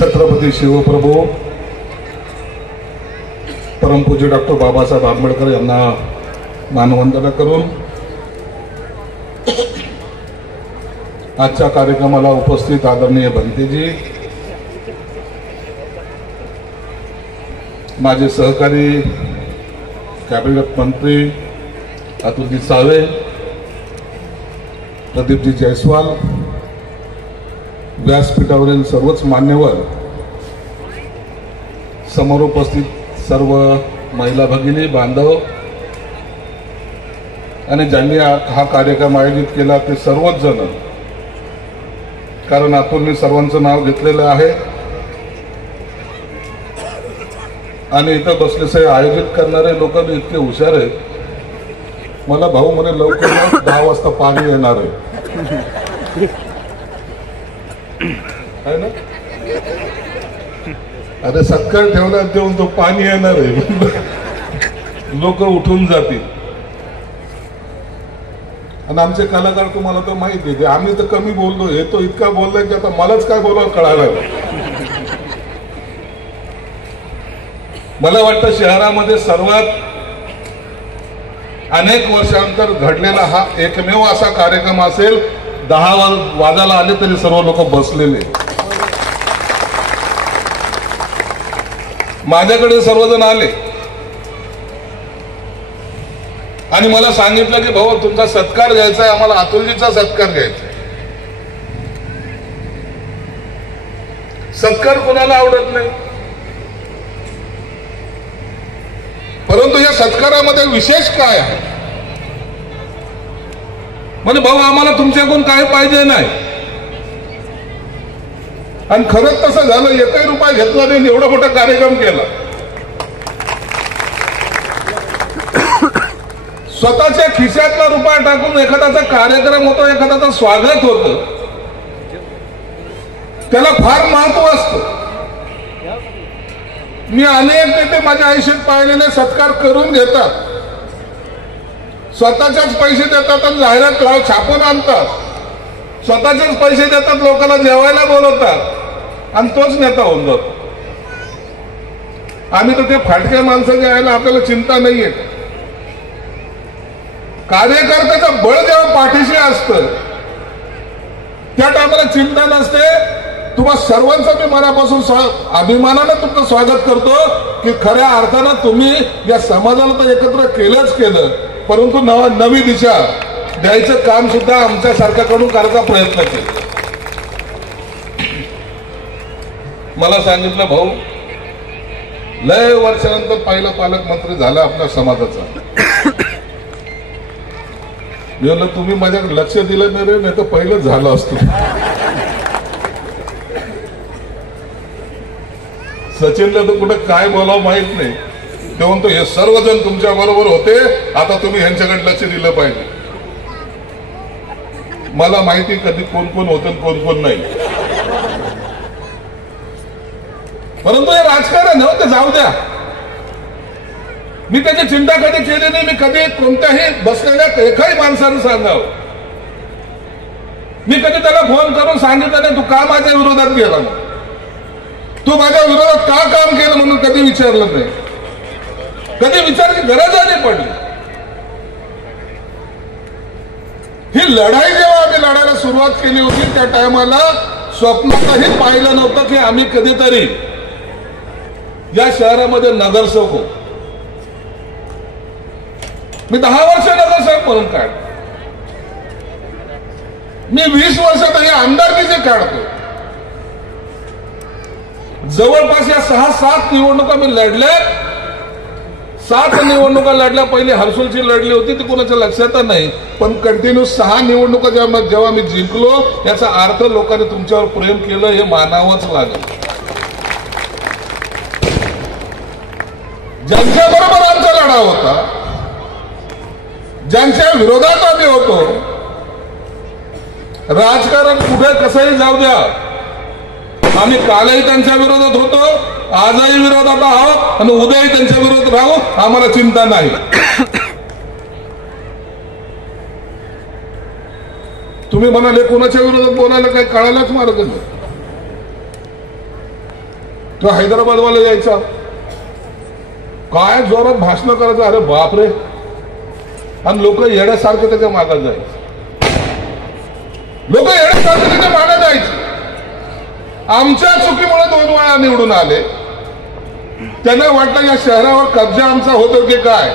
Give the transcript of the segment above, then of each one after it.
छत्रपती शिवप्रभू परमपूज्य डॉक्टर बाबासाहेब आंबेडकर यांना मानवंदना करून आजच्या कार्यक्रमाला उपस्थित आदरणीय भंतेजी, माझे सहकारी कॅबिनेट मंत्री अतुलजी सावे, प्रदीपजी जयस्वाल, व्यासपीठावरील सर्वच मान्यवर, समोर उपस्थित सर्व महिला भगिनी बांधव आणि ज्यांनी हा कार्यक्रम आयोजित केला ते सर्वच जण, कारण अतुलने सर्वांचं नाव घेतलेलं आहे आणि इथं बसलेले आयोजित करणारे लोक इतके हुशार आहेत. मला भाऊ म्हणे लवकर 10 वाजता पाणी येणार आहे ना. अरे सत्कार ठेवला तेव्हा तो पाणी येणार आहे, लोक उठून जातील. आणि आमचे कलाकार तुम्हाला तर माहिती आहे, आम्ही तर कमी बोललो, हे तो इतका बोललाय की आता मलाच काय बोलावं कळालं. मला वाटतं शहरामध्ये सर्वात अनेक वर्षांतर घडलेला हा एकमेव असा कार्यक्रम असेल. 10 वाजायला आले तरी सर्व लोक बसलेले. माझ्याकडे सर्वजण आले आणि मला सांगितलं की भाऊ तुमचा सत्कार घ्यायचा आहे, आम्हाला अतुलजीचा सत्कार घ्यायचा. सत्कार कोणाला आवडत नाही, परंतु या सत्कारामध्ये विशेष काय आहे म्हणजे भाऊ आम्हाला तुमच्याकडून काय पाहिजे नाही. आणि खरंच तसं झालं, 1 रुपया घेतला नाही, एवढा मोठा कार्यक्रम केला. स्वतःच्या खिशातला रुपया टाकून एखाद्याचा कार्यक्रम होतो, एखाद्याचं स्वागत होतं, त्याला फार महत्व असतं. मी अनेक नेते माझ्या आयुष्यात पाहिलेले सत्कार करून घेतात, स्वतःच्याच पैसे देतात आणि जाहिरात छापून आणतात, स्वतःचेच पैसे देतात, लोकांना जेवायला बोलवतात आणि तोच नेता होऊन जातो. आम्ही तर ते फाटक्या माणसं घ्यायला आपल्याला चिंता नाहीये. कार्यकर्त्याचं बळ जेव्हा पाठीशी असतं त्या टायमाला चिंता नसते. तुम्हा सर्वांचं मी मनापासून अभिमानानं तुमचं स्वागत करतो की खऱ्या अर्थानं तुम्ही या समाजाला तर एकत्र केलंच केलं, परंतु नवी दिशा द्यायचं काम सुद्धा आमच्या सारख्याकडून करायचा प्रयत्न केला. मला सांगितलं भाऊ लय वर्षानंतर पहिला पालकमंत्री झाला आपल्या समाजाचा. मी म्हणलं तुम्ही माझ्याकडे लक्ष दिलं नाही रे, नाही तर पहिलं झालं असतं. सचिनला तर कुठं काय बोलावं माहित नाही, ते म्हणतो हे सर्वजण तुमच्या बरोबर होते, आता तुम्ही ह्यांच्याकडे लक्ष दिलं पाहिजे. मला माहिती कधी कोण कोण होतं कोण कोण नाही, परंतु हे राजकारण नव्हतं, जाऊ द्या. मी त्याची चिंता कधी केली नाही. मी कधी कोणत्याही बसलेल्या एकाही माणसानं सांगावं, मी कधी त्याला फोन करून सांगितलं नाही तू का माझ्या विरोधात गेला, तू माझ्या विरोधात का काम केलं म्हणून कधी विचारलं नाही, कधी विचारायची गरज नाही पडली. ही लढाई जेव्हा आम्ही लढायला सुरुवात केली होती त्या टायमाला स्वप्नातही पाहिलं नव्हतं की आम्ही कधीतरी या शहरामध्ये नगरसेवक होऊ. मी 10 वर्ष नगरसेवक म्हणून काढतो, मी 20 वर्षात आमदारकीचे काढतो. जवळपास या 6-7 निवडणुका मी लढल्या. 7 निवडणुका लढल्या. पहिली हर्सुलची लढली होती ती कोणाच्या लक्षात नाही, पण कंटिन्यू 6 निवडणुका जेव्हा मी जिंकलो याचा अर्थ लोकांनी तुमच्यावर प्रेम केलं हे मानावंच लागलं. ज्यांच्या बरोबर आमचा लढा होता, ज्यांच्या विरोधात आम्ही होतो, राजकारण कुठे कसंही जाऊ द्या, आम्ही कालही त्यांच्या विरोधात होतो, आजही विरोधात आहोत आणि उद्याही त्यांच्या विरोधात राहू, आम्हाला चिंता नाही. तुम्ही म्हणाले कोणाच्या विरोधात बोलायला काही कळायलाच मार्ग नाही. तो हैदराबादवाला यायचा, काय जोरात भाषण करायचं, अरे बापरे. आणि लोक येण्यासारखे त्याच्या मागात जायचे, लोक येण्यासारखे त्याच्या मागात जायचे. आमच्या चुकीमुळे 2 वेळा निवडून आले. त्यांना वाटलं या शहरावर कब्जा आमचा होतो की काय,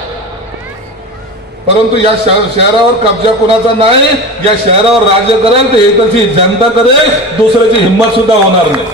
परंतु या शहरावर कब्जा कुणाचा नाही. या शहरावर राज्य करेल ते इथलची जनता करेल, दुसऱ्याची हिंमत सुद्धा होणार नाही.